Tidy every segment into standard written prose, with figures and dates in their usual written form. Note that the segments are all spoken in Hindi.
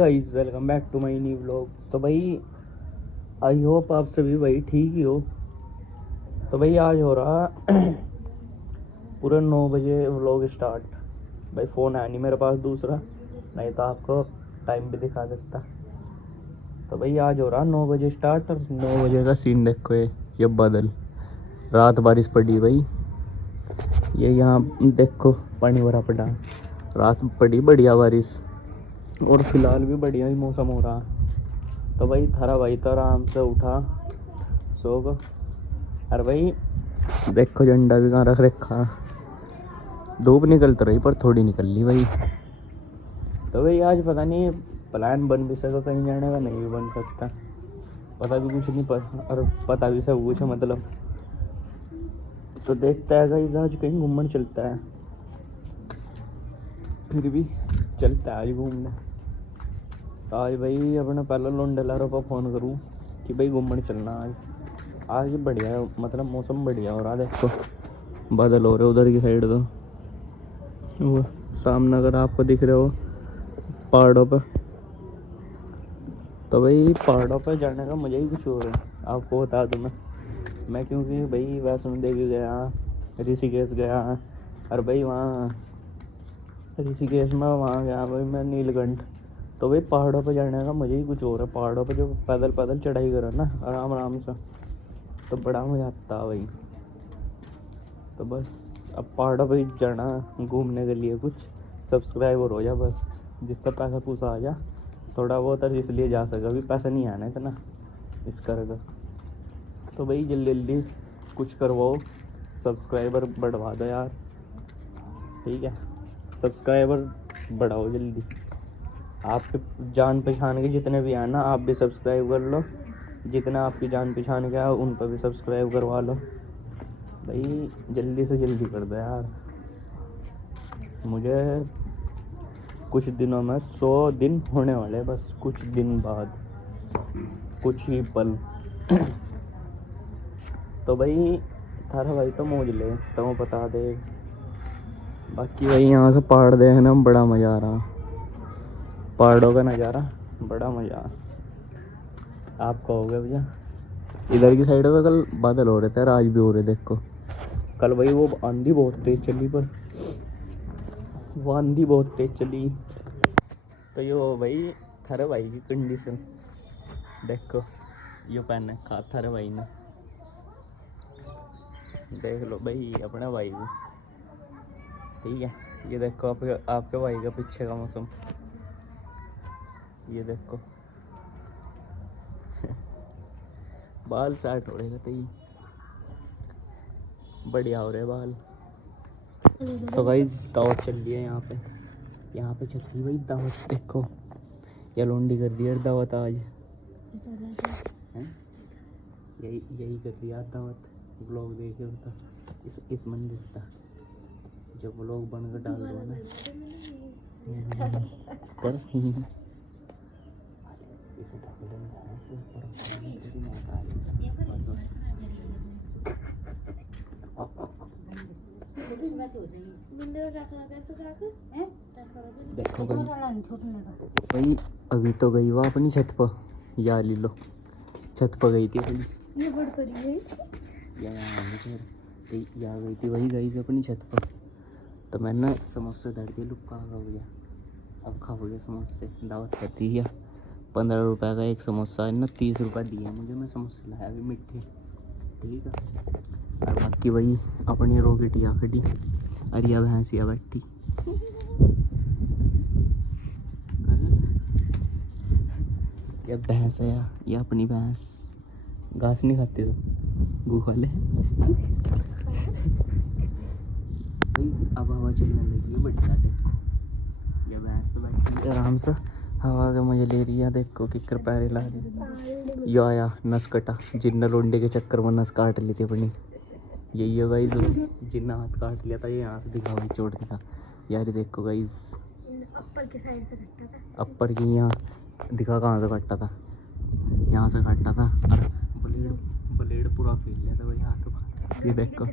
Guys welcome back to my new vlog. तो भाई आई होप आप सभी भाई ठीक ही हो। तो भाई आज हो रहा पूरे 9 बजे व्लॉग स्टार्ट। भाई फ़ोन है नहीं मेरे पास दूसरा, नहीं तो आपको टाइम भी दिखा देता। तो भाई आज हो रहा 9 बजे स्टार्ट और 9 बजे का सीन देखो। ये बादल, रात बारिश पड़ी भाई। ये यहाँ देखो पानी भरा पड़ा, रात पड़ी बढ़िया बारिश और फिलहाल भी बढ़िया ही मौसम हो रहा। तो भाई थारा भाई तो आराम से उठा सो को। अरे भाई देखो झंडा भी कहाँ रख रखा। धूप निकल तो रही पर थोड़ी निकल ली भाई। तो भाई आज पता नहीं प्लान बन भी सका कहीं जाने का, नहीं भी बन सकता, पता भी कुछ नहीं और पता भी सब कुछ है मतलब। तो देखता है गाइस आज कहीं घूमने चलता है, फिर भी चलता है आज घूमने। आज भाई अपने पहले लोंडेलारों पर फ़ोन करूँ कि भाई घूमने चलना आज। आज बढ़िया है, मतलब मौसम बढ़िया हो रहा। देखो बादल हो रहे उधर की साइड, तो वो सामने अगर आपको दिख रहे हो पहाड़ों पर। तो भाई पहाड़ों पर जाने का मज़ा ही कुछ और है, आपको बता दूँ मैं क्योंकि भाई वैष्णो देवी गया, ऋषिकेश गया, और भाई वहाँ ऋषिकेश में वहाँ गया भाई मैं नीलकंठ। तो भाई पहाड़ों पर जाने का मज़ा ही कुछ और है। पहाड़ों पर जो पैदल पैदल चढ़ाई करो ना आराम आराम से, तो बड़ा मज़ा आता है भाई। तो बस अब पहाड़ों पर जाना घूमने के लिए कुछ सब्सक्राइबर हो जा बस, जिसका पैसा पूसा आ जा थोड़ा बहुत, और इसलिए जा सके। अभी पैसा नहीं आना इतना इस कर। तो भाई जल्दी जल्दी कुछ करवाओ, सब्सक्राइबर बढ़वा दो यार, ठीक है? सब्सक्राइबर बढ़ाओ जल्दी। आपके जान पहचान के जितने भी हैं ना, आप भी सब्सक्राइब कर लो। जितना आपकी जान पहचान के है उन पर भी सब्सक्राइब करवा लो भाई। जल्दी से जल्दी कर दो यार। मुझे कुछ दिनों में 100 दिन होने वाले, बस कुछ दिन बाद, कुछ ही पल। तो भाई थारा भाई तो मौज ले, तो बता दे। बाकी भाई यहाँ से पहाड़ देखना बड़ा मज़ा आ रहा, पहाड़ों का नज़ारा बड़ा मज़ा। आप कहोगे भैया इधर की साइड में कल बादल हो रहे थे, आज भी हो रहे। देखो कल भाई वो आंधी बहुत तेज चली, पर वो आंधी बहुत तेज चली। तो ये भाई थारे भाई की कंडीशन देखो, ये पहन खा थारे भाई ने, देख लो भाई अपने भाई को, ठीक है? ये देखो आपके भाई का पीछे का मौसम, ये देखो बाल सेट हो रहे थे, बढ़िया हो रहे बाल। तो भाई दावत चल रही है यहाँ पे, यहाँ पे चल रही भाई दावत। देखो ये लोंडी कर रही है दावत आज, यही यही कर रही है दावत। ब्लॉग देखे होता इस मंदिर का, जब ब्लॉग बनकर डाल दो ना पर इसे ढक लेना ऐसे देखो भाई अभी तो गई वो अपनी छत पर, या ले लो छत पर गई थी अपनी, या गई थी वही गई थी अपनी छत पर। तो मैंने समोसे धर के लुक्का खाओगे, अब खाओगे समोसे। दावत करती है 15 रुपये का एक समोसा है ना, 30 रुपये दिए मुझे, मैं समोसे लाया अभी मीठे, ठीक है? और बाकी वही अपनी रोगिटिया खड़ी, अरिया भैंसिया बैठी। ये भैंस है ये अपनी भैंस, घास नहीं खाती तो गू खा ले। अब हवा चलने लगी है बढ़िया, देखो ये भैंस तो बैठी आराम से हवा का मजा ले रही है। देखो किकर पैरे ला रही, यो आया नस कटा, जिन्ना लोंडे के चक्कर में नस काट ली थी अपनी। यही है गाइस, जिन्ना हाथ काट लिया था, ये यहाँ से दिखा चोट दिखा यार। देखो गाइस अपर की साइड से कटा था, अपर की यहाँ दिखा कहाँ से कटा था, यहाँ से काटा था, और ब्लेड पूरा फेल लिया था भाई हाथ में। ये देखो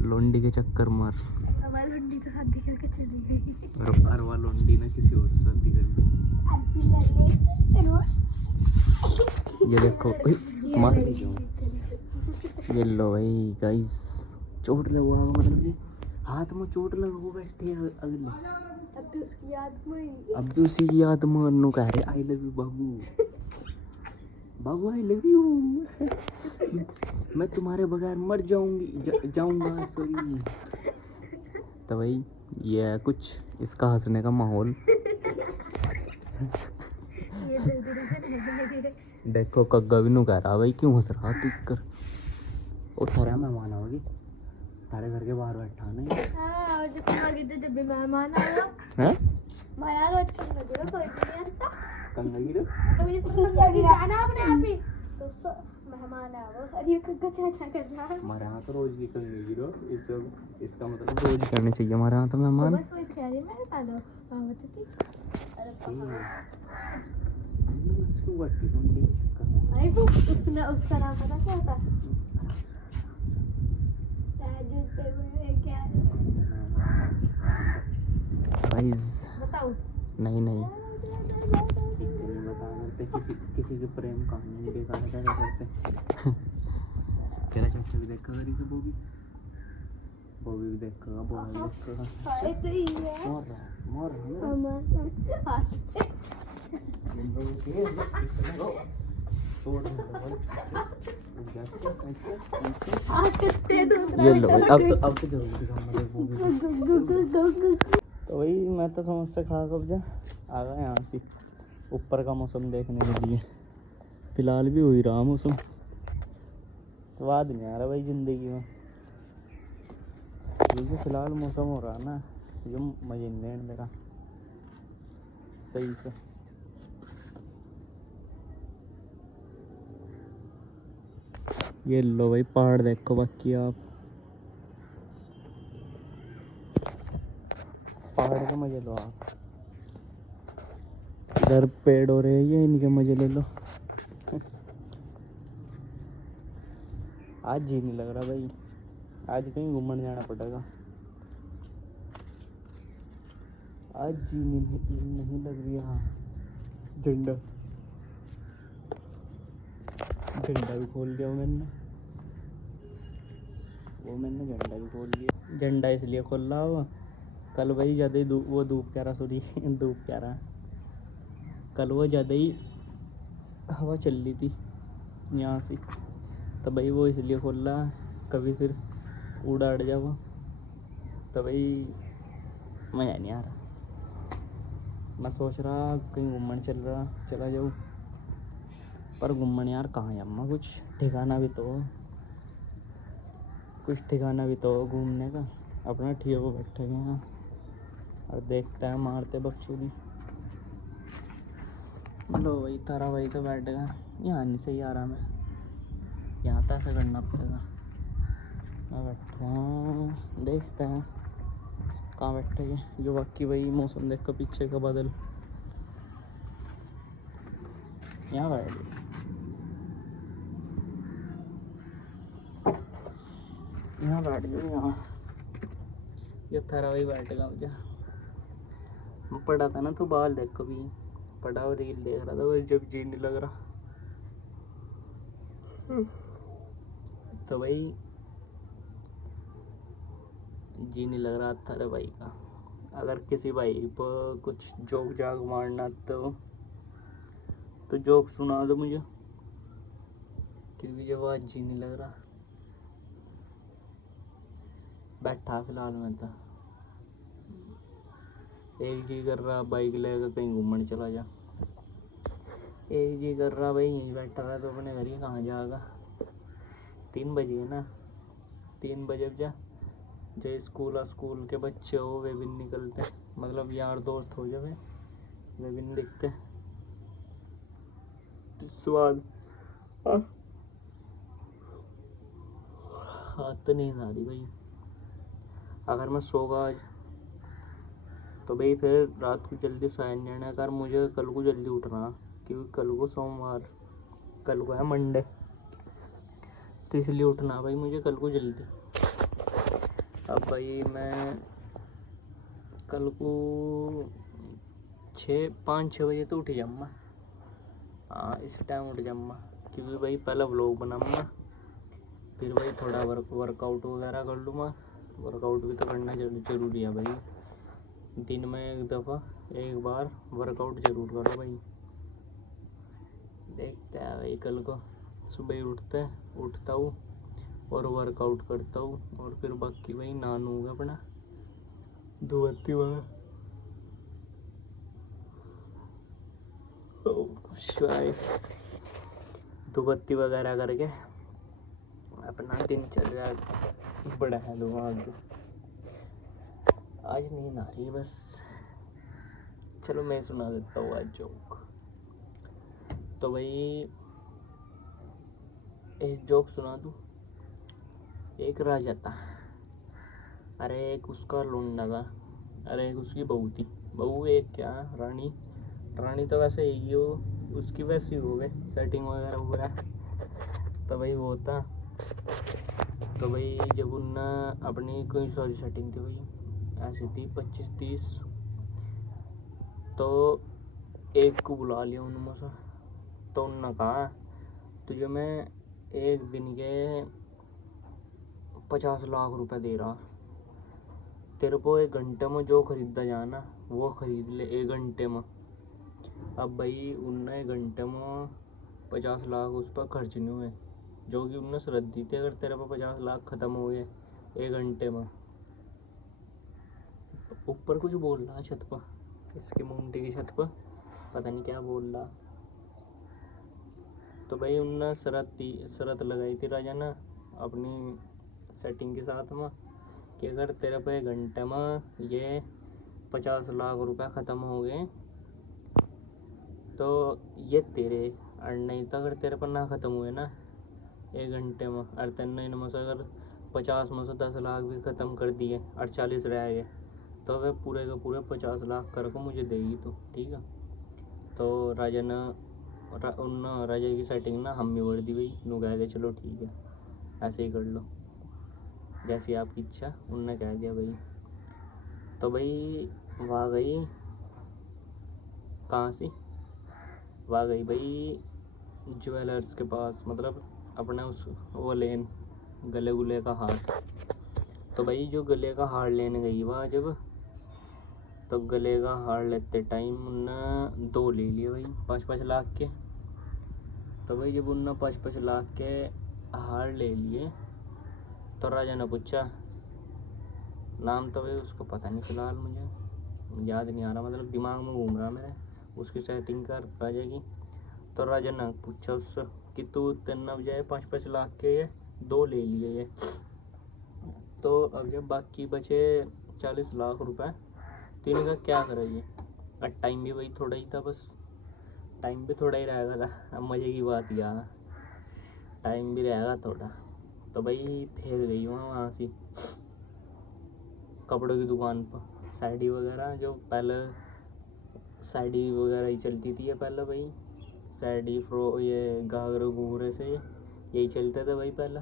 लोंडी के चक्कर मार, हमारी लोंडी तो शादी करके चली गई, और अरवा लोंडी ने किसी और से शादी कर ली। ये देखो मार ये लो भाई गाइस, चोट लगा मतलब कि हाथ में चोट लगा बैठे अगले। अब भी उसकी याद में अन्नू कह रहे I love you Babu, Babu I love you, मैं तुम्हारे बगैर मर जाऊंगा सॉरी। तो भाई ये है कुछ इसका हंसने का माहौल। देखो कग्गा भी नु कह रहा भाई क्यों हंस रहा तू कर। ओ थारा मेहमान आओगे, तारे घर के बाहर बैठा नहीं। हां जब आगे तो जब भी मेहमान आया हैं मारा रोज कर लगे कोई नहीं आता कंगी रे तो ये कंगी जाना अपने आप ही तो मेहमान आओ और ये कग्गा चाचा कर रहा है हमारे यहाँ तो रोज की कंगी रो इसका मतलब रोज करने चाहिए हमारे यहाँ तो मेहमान। बस वही कह रही मैं पालो बावत थी अरे इसको वट्टी ढूंढी भाई वो उसने उस तरह पता क्या था गाइस बताओ नहीं बता करते किसी के प्रेम कहानी नहीं देखा था क्या करते। तेरा चाचा भी देखा करी सब वो भी देखा मोर ये लो अब तो जरूर दिखाऊंगा। तो वही मैं तो समोसा खा कब जा आ गया यहाँ से ऊपर का मौसम देखने के लिए। फिलहाल भी हो ही रहा मौसम, स्वाद नहीं आ रहा भाई जिंदगी में। ये जो फिलहाल मौसम हो रहा है ना जो मजे नहीं ले रहा सही से। ये लो भाई पहाड़ देखो बाकी आप पहाड़ के मजे लो आप। इधर पेड़ हो रहे हैं ये इनके मजे ले लो। आज जी नहीं लग रहा भाई, आज कहीं घूमने जाना पड़ेगा। आज जी नहीं लग रही। हाँ झंडा भी खोल दिया मैंने झंडा भी खोल लिया। झंडा इसलिए खोल रहा हुआ कल भाई ज़्यादा ही धूप कह रहा सॉरी धूप कह रहा कल वो ज़्यादा ही हवा चल रही थी यहाँ से तो भाई वो इसलिए खोल रहा कभी फिर उड़ा अड़ जाओ तो भाई मज़ा नहीं आ रहा। मैं सोच रहा कहीं घूमने चला जाऊँ पर घूमने यार कहाँ है अम्मा कुछ ठिकाना भी तो घूमने का। अपना ठीक हो बैठे गए हैं और देखता है मारते बकचोदी। लो भाई तारा भाई तो बैठ गया यहाँ नहीं सही आ रहा मैं यहाँ तो ऐसा करना पड़ेगा। मैं बैठा देखते हैं कहाँ बैठे जो बाकी भाई मौसम देख कर पीछे का बादल यहाँ बैठ जाओ यहाँ ये थारा भाई बैठ गया मुझे। मैं पढ़ा था ना तो बाल देख कभी पढ़ा और रील देख रहा था वही जब जी नहीं लग रहा तो भाई जी नहीं लग रहा थारे भाई का। अगर किसी भाई पर कुछ जोक जाग मारना तो जोक सुना दो मुझे क्योंकि जब आज जी नहीं लग रहा बैठा फिलहाल मैं तो एक जी कर रहा बाइक लेकर कहीं घूमने चला जा। एक जी कर रहा भाई यहीं बैठा रहा तो अपने घर ही कहाँ जाएगा। 3 बजे है ना 3 बजे जा जो स्कूल के बच्चे हो वे भी निकलते मतलब यार दोस्त हो जावे वे भी नहीं दिखते स्वाद हाथ तो नहीं आ रही भाई। अगर मैं सोगा आज तो भाई फिर रात को जल्दी सोया नहीं जाना। अगर मुझे कल को जल्दी उठना क्योंकि कल को सोमवार कल को है मंडे तो इसलिए उठना भाई मुझे कल को जल्दी। अब भाई मैं कल को 5-6 बजे तो उठ जाऊँगा। हाँ इस टाइम उठ जाऊँगा क्योंकि भाई पहला व्लॉग बनाऊँगा, फिर भाई थोड़ा वर्कआउट वगैरह कर लूँगा। वर्कआउट भी तो करना ज़रूरी है भाई, दिन में एक बार वर्कआउट ज़रूर करो भाई। देखते हैं भाई, कल को सुबह ही उठता हूँ और वर्कआउट करता हूँ, और फिर बाकी भाई नहाऊँगा अपना धोती वगैरह धुबत्ती वगैरह करके अपना दिनचर्या बढ़ा लूँगा आगे। आज नींद आ रही है बस। चलो मैं सुना देता हूँ आज जोक। तो भाई एक जोक सुना दूँ। एक राजा था, अरे एक उसका लौंडा था, अरे एक उसकी बहू थी। बहू एक क्या रानी तो वैसे ही हो, उसकी वैसी हो गए सेटिंग वगैरह वगैरह। तो भाई वो था, तो भाई जब उनने अपनी कोई सारी सेटिंग थी भाई ऐसी थी 25-30, तो एक को बुला लिया उनमें से। तो उन्होंने कहा तुझे मैं एक दिन के 50 लाख रुपए दे रहा, तेरे को 1 घंटे में जो खरीदा जाना वो खरीद ले 1 घंटे में। अब भाई उनने 1 घंटे में 50 लाख उस पर खर्च नहीं हुए, जो कि उनने शर्त दी थी अगर तेरे पर 50 लाख ख़त्म हो गए 1 घंटे में। ऊपर कुछ बोल रहा छत पर, इसकी मुंडी की छत पर पता नहीं क्या बोल रहा। तो भाई उनने शर्त लगाई थी राजा ने अपनी सेटिंग के साथ में कि अगर तेरे पे 1 घंटे में ये 50 लाख रुपए ख़त्म हो गए तो ये तेरे, और नहीं तो अगर तेरे पर ना ख़त्म हुए ना 1 घंटे में, और तेने इनमें से अगर 50 में से 10 लाख भी ख़त्म कर दिए और 40 रह गए, तो वह पूरे के पूरे 50 लाख कर को मुझे देगी तो ठीक है। तो राजा ने उन राजा की सेटिंग ना हम भी बढ़ दी भाई, नु कह दे चलो ठीक है ऐसे ही कर लो जैसी आपकी इच्छा, उनने कह दिया भाई। तो भाई वहाँ गई, कहाँ से वहाँ गई भाई ज्वेलर्स के पास, मतलब अपने उस वो लेन गले गुले का हार। तो भाई जो गले का हार लेने गई वहाँ जब, तो गले का हार लेते टाइम उनने 2 ले लिए भाई 5-5 लाख के। तो भाई जब उनने 5-5 लाख के हार ले लिए, तो राजा ने पूछा, नाम तो भाई उसको पता नहीं फ़िलहाल मुझे याद नहीं आ रहा, मतलब दिमाग में घूम रहा मेरे उसकी सेटिंग कर राजा की। तो राजा ने पूछा उससे कि तू तेना बजाय 5-5 लाख के ये 2 ले लिए ये, तो अब जब बाकी बचे 40 लाख रुपए तो इनका क्या करेंगे। और टाइम भी भाई थोड़ा ही था, बस टाइम भी थोड़ा ही रहेगा था। अब मज़े की बात यार, टाइम भी रहेगा थोड़ा। तो भाई फिर गई वहाँ से कपड़ों की दुकान पर, साड़ी वगैरह जो पहले साड़ी वगैरह ही चलती थी पहले भाई, साड़ी फ्रो ये घाघरे घूघरे से यही चलते थे भाई पहले,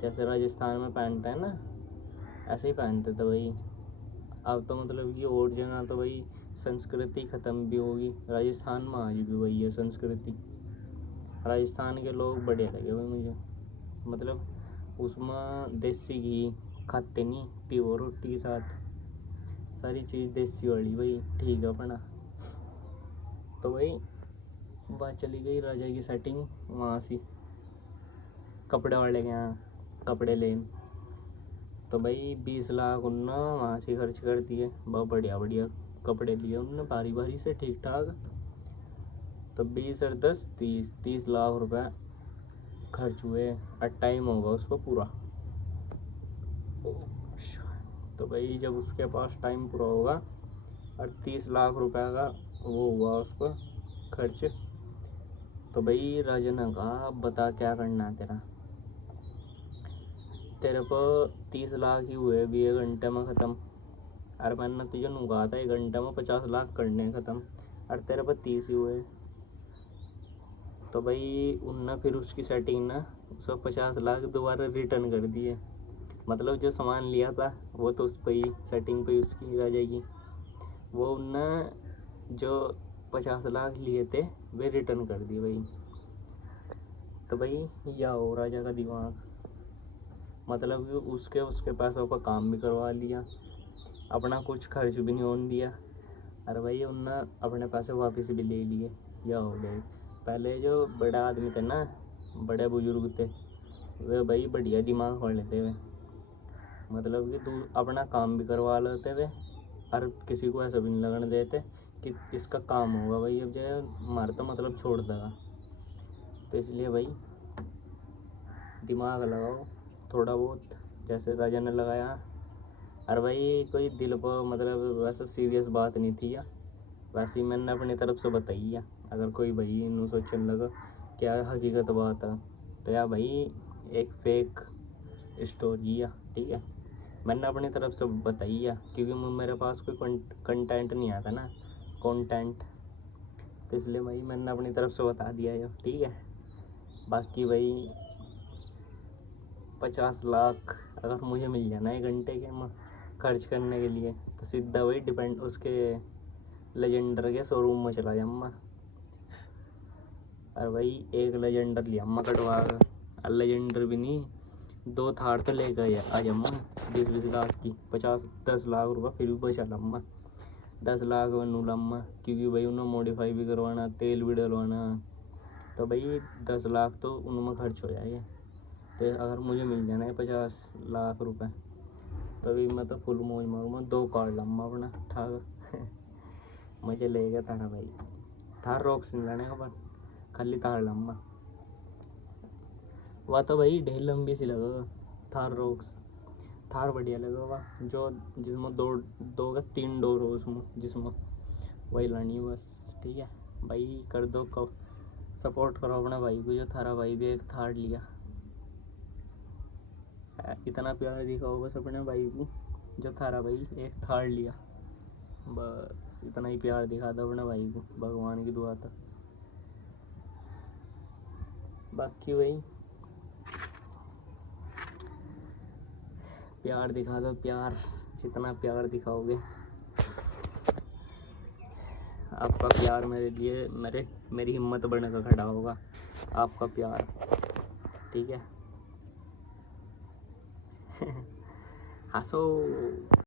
जैसे राजस्थान में पहनते हैं ना ऐसे ही पहनते थे भाई। अब तो मतलब कि और जगह तो भाई संस्कृति ख़त्म भी होगी, राजस्थान में आज भी वही है संस्कृति। राजस्थान के लोग बढ़िया लगे भाई मुझे, मतलब उसमें देसी घी खाते नहीं, प्योर रोटी के साथ सारी चीज़ देसी वाली भाई ठीक है अपना। तो भाई बात चली गई राजा की सेटिंग वहाँ से कपड़े वाले के यहाँ कपड़े लेन। तो भाई 20 लाख उनने वहाँ से खर्च कर दिए, बहुत बढ़िया बढ़िया कपड़े लिए उनने भारी भारी से ठीक ठाक। तो 20 और 10 30 लाख रुपए खर्च हुए और टाइम होगा उसको पूरा। तो भाई जब उसके पास टाइम पूरा होगा और 30 लाख रुपए का वो हुआ उसको खर्च, तो भाई राजा ने कहा बता क्या करना है तेरे को 30 लाख ही हुए भी 1 घंटे में ख़त्म, और मैंने तुझे नु कहा था 1 घंटे में 50 लाख करने ख़त्म, और तेरे पर 30 ही हुए। तो भाई उनने फिर उसकी सेटिंग ना उसको 50 लाख दोबारा रिटर्न कर दिए, मतलब जो सामान लिया था वो तो उस पर ही सेटिंग पे उसकी रह जाएगी, वो उनने जो 50 लाख लिए थे वे रिटर्न कर दिए भाई। तो भाई यह हो राजा का दिमाग, मतलब कि उसके पैसों का काम भी करवा लिया, अपना कुछ खर्च भी नहीं होने दिया। अरे भाई उनने अपने पैसे वापस भी ले लिए। यह हो गए पहले जो बड़े आदमी थे ना, बड़े बुजुर्ग थे, वे भाई बढ़िया दिमाग खोल लेते वे, मतलब कि तू अपना काम भी करवा लेते वे और किसी को ऐसा भी नहीं लगने देते कि इसका काम होगा भाई, अब जो मार तो मतलब छोड़ देगा। तो इसलिए भाई दिमाग लगाओ थोड़ा बहुत, जैसे राजा ने लगाया। और भाई कोई दिल पर मतलब वैसा सीरियस बात नहीं थी या, वैसे ही मैंने अपनी तरफ से बताई है। अगर कोई भाई इन्हों सोचने लगा क्या हकीकत बात है, तो यार भाई एक फेक स्टोरी है, ठीक है। मैंने अपनी तरफ से बताई है क्योंकि मेरे पास कोई कंटेंट नहीं आता ना, कंटेंट, तो इसलिए भाई मैंने अपनी तरफ से बता दिया है, ठीक है। बाकी भाई 50 लाख अगर मुझे मिल जाना 1 घंटे के में खर्च करने के लिए, तो सीधा वही डिपेंड उसके लेजेंडर के शोरूम में चला जाऊँगा। और भाई एक लेजेंडर लिया अम्मा कटवा कर, और लेजेंडर भी नहीं, 2 थार तो लेकर आ जाऊँगा 20-20 लाख की, 50-10 लाख रुपये फिर भी बचा लम्मा, 10 लाख बनू लम्मा, क्योंकि भाई उन्हें मॉडिफाई भी करवाना, तेल भी डलवाना, तो भाई 10 लाख तो उनमें खर्च हो जाएगा। तो अगर मुझे मिल जाना है 50 लाख रुपए, तभी मैं तो फुल मौज मारूँगा, 2 कार लम्मा अपना ठाक मजे लेगा तारा भाई। थार रॉक्स नहीं लाने का पर खाली थार लम्बा, वह तो भाई ढेर लंबी सी लगा थार रॉक्स, थार बढ़िया लगा वह जो जिसमें 2 का 3 डोर हो उसमें, जिसमें वही लानी है बस, ठीक है भाई। कर दो सपोर्ट करो अपना भाई को, जो थारा भाई भी एक थार लिया, इतना प्यार दिखाओ बस अपने भाई को, जो थारा भाई एक थार लिया, बस इतना ही प्यार दिखा दो अपने भाई को, भगवान की दुआ था। बाकी भाई प्यार दिखा दो, प्यार जितना प्यार दिखाओगे आपका प्यार मेरे लिए मेरी हिम्मत बढ़ने का खड़ा होगा, आपका प्यार, ठीक है। हंसो।